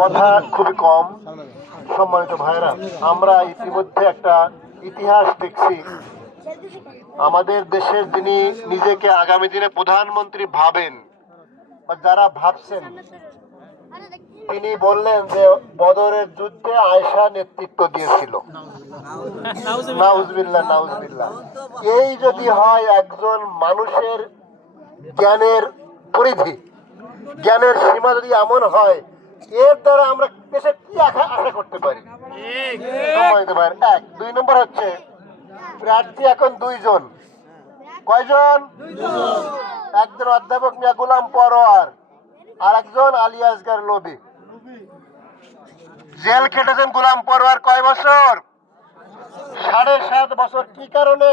কথা খুবই কম। সম্মানিত ভাইরা, আমরা ইতিমধ্যে একটা ইতিহাস দেখছি। আমাদের দেশের যিনি নিজেকে আগামী দিনে প্রধানমন্ত্রী ভাবেন বা যারা ভাবছেন, তিনি বললেন যে বদরের যুদ্ধে আয়েশা নেতৃত্ব দিয়েছিল। নাউজুবিল্লাহ, নাউজুবিল্লাহ। এই যদি হয় একজন মানুষের জ্ঞানের পরিধি, জ্ঞানের সীমা যদি এমন হয়, এর দ্বারা আমরা দেশে কি আশা করতে পারি? এক। 2 নম্বর হচ্ছে প্রার্থী এখন 2 জন। কয়জন? একজন অধ্যাপক মিয়া গোলাম পরোয়ার আর একজন আলী আসগর লোধি। জেল খেটেছেন গোলাম পরোয়ার কয় বছর? 7.5 বছর। কি কারণে?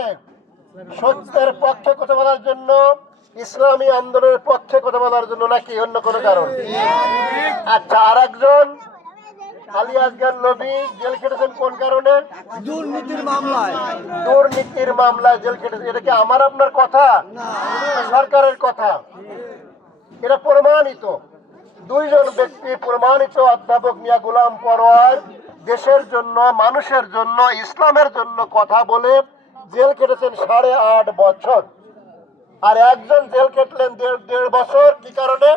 সত্যের পক্ষে কথা বলার জন্য, ইসলামী আন্দোলনের পক্ষে কথা বলার জন্য, নাকি অন্য কোনো কারণ? আচ্ছা, আর একজন আলী আসগর লোধি জেল খেটেছেন কোন কারণে? দুর্নীতির মামলায়। দুর্নীতির মামলায় জেল খেটেছে। এটা কি আমার আপনার কথা? সরকারের কথা। এটা প্রমাণিত। 2 জন ব্যক্তি প্রমাণিত। অধ্যাপক মিয়া গোলাম পরোয়ার দেশের জন্য, মানুষের জন্য, ইসলামের জন্য কথা বলে জেল কেটেছেন 8.5 বছর। আর একজন জেল কেটলেন 1.5 বছর। কি কারণে?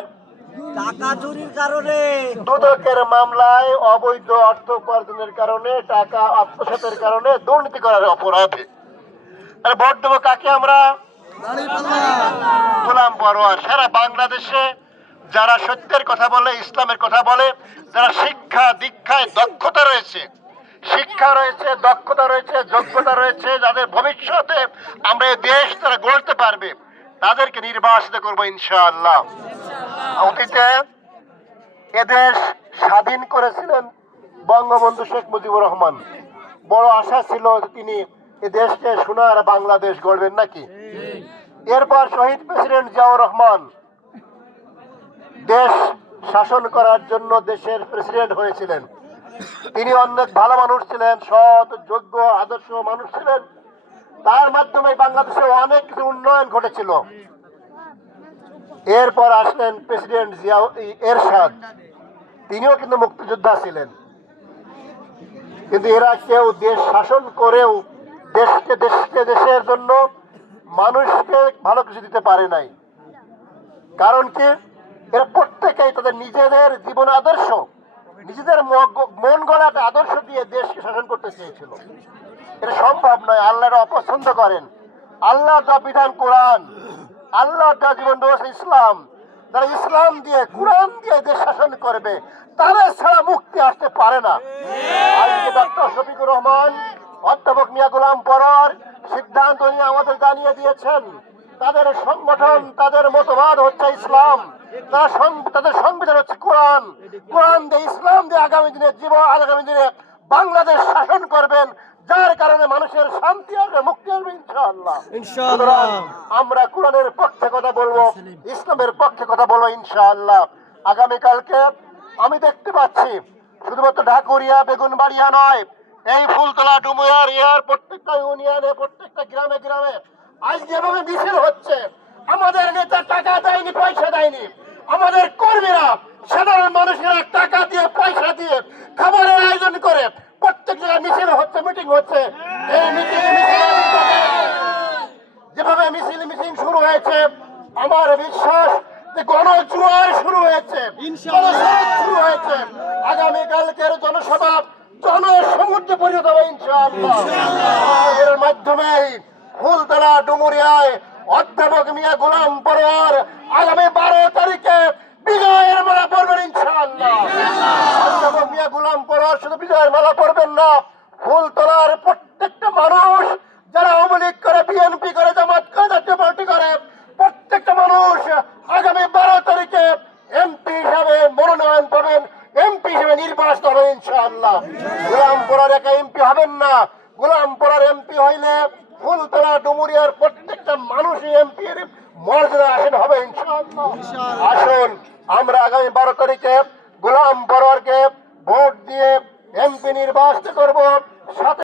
টাকা চুরির কারণে। দুদকের মামলায় অবৈধ অর্থ উপার্জনের কারণে, টাকা আত্মসাতের কারণে, দুর্নীতি করার অপরাধে। আর ভোট দেবো কাকে আমরা? গোলাম পরোয়ার। সারা বাংলাদেশে যারা সত্যের কথা বলে, ইসলামের কথা বলে, যারা শিক্ষা দীক্ষায় দক্ষতা রয়েছে, শিক্ষা রয়েছে, দক্ষতা রয়েছে, যোগ্যতা রয়েছে, যাদের ভবিষ্যতে আমরা এই দেশ তারা গড়তে পারবে, তাদেরকে নির্বাচিত করবো ইনশাআল্লাহ। অতীতে এদেশ স্বাধীন করেছিলেন বঙ্গবন্ধু শেখ মুজিবুর রহমান। বড় আশা ছিল তিনি এ দেশকে সোনার বাংলাদেশ গড়বেন, নাকি? এরপর শহীদ প্রেসিডেন্ট জিয়াউর রহমান দেশ শাসন করার জন্য দেশের প্রেসিডেন্ট হয়েছিলেন। তিনি অনেক ভালো মানুষ ছিলেন, সৎ, যোগ্য, আদর্শ মানুষ ছিলেন। তার মাধ্যমে বাংলাদেশে অনেক কিছু উন্নয়ন ঘটেছিল। এরপর আসলেন প্রেসিডেন্ট জিয়া এরশাদ। তিনিও কিন্তু মুক্তিযোদ্ধা ছিলেন। কিন্তু এরা কেউ দেশ শাসন করেও দেশের জন্য, মানুষকে ভালো কিছু দিতে পারে নাই। কারণ কি? এরা প্রত্যেকেই তাদের নিজেদের জীবন আদর্শ, নিজেদের মন গড়া একটা আদর্শ দিয়ে দেশকে শাসন করতে চেয়েছিল। এটা সম্ভব নয়। আল্লাহরা অপছন্দ করেন। আল্লাহ যা বিধান কোরআন, আল্লাহ যা জীবন ব্যবস্থা ইসলাম। যারা ইসলাম দিয়ে, কোরআন দিয়ে দেশ শাসন করবে, তাদের ছাড়া মুক্তি আসতে পারে না। আজকে ডক্টর শফিকুর রহমান, অধ্যাপক মিয়া গোলাম পরোয়ার সিদ্ধান্ত নিয়ে আমাদের জানিয়ে দিয়েছেন তাদের সংগঠন, তাদের মতবাদ হচ্ছে ইসলাম, তাদের সংবিধান হচ্ছে কোরআন। কোরআন দিয়ে, ইসলাম দিয়ে আগামী দিনে বাংলাদেশ শাসন করবেন, যার কারণে মানুষের শান্তি আসবে, মুক্তি আসবে ইনশাআল্লাহ। আমরা কোরআনের পক্ষে কথা বলবো, ইসলামের পক্ষে কথা বলবো ইনশাআল্লাহ। আগামীকালকে আমি দেখতে পাচ্ছি শুধুমাত্র ঢাকুরিয়া, বেগুনবাড়িয়া নয়, এই ফুলতলা, ডুমুরিয়ার প্রত্যেকটা ইউনিয়নে, প্রত্যেকটা গ্রামে গ্রামে আজ যেভাবে মিছিল হচ্ছে, আমাদের নেতা টাকা দেয়নি, পয়সা দেয়নি। আমাদের কর্মীরা, সাধারণ মানুষেরা টাকা দিয়ে, পয়সা দিয়ে খাবারের আয়োজন করে প্রত্যেক জায়গায় মিছিল হচ্ছে, মিটিং হচ্ছে। এই মিটিং যেভাবে মিটিং শুরু হয়েছে, আমার বিশ্বাস যে গণজোয়ার শুরু হয়েছে, শুরু হয়েছে। আগামীকালকের জনসভা জনসমুদ্রে পরিণত হবে ইনশাআল্লাহ। এর মাধ্যমে ফুলতলা, ডুমুরিয়ায় অধ্যাপক মিয়া গোলাম পরোয়ার আগামী 12 তারিখে বিজয়ের মালা পরবেন ইনশাআল্লাহ। অধ্যাপক মিয়া গোলাম পরোয়ার শুধু বিজয়ের মালা পরবেন না, ফুলতলার প্রত্যেকটা মানুষ যারা আওয়ামী লীগ করে, বিএনপি করে, জামাত করে, জাতীয় পার্টি করে, প্রত্যেকটা মানুষ আগামী 12 তারিখে এমপি হিসাবে মনোনয়ন পাবেন, এমপি হিসেবে নির্বাচিত হবে ইনশাআল্লাহ। গোলাম পরোয়ার একা এমপি হবেন না। গোলাম পরোয়ার এমপি হইলে ফুলতলা, ডুমুরিয়ার প্রত্যেকটা মানুষই এমপি এর মর্যাদা আসীন হবে ইনশাআল্লাহ। আসুন আমরা আগামী 12 তারিখে গোলাম পরোয়ারকে ভোট দিয়ে এমপি নির্বাচিত করব। সাথে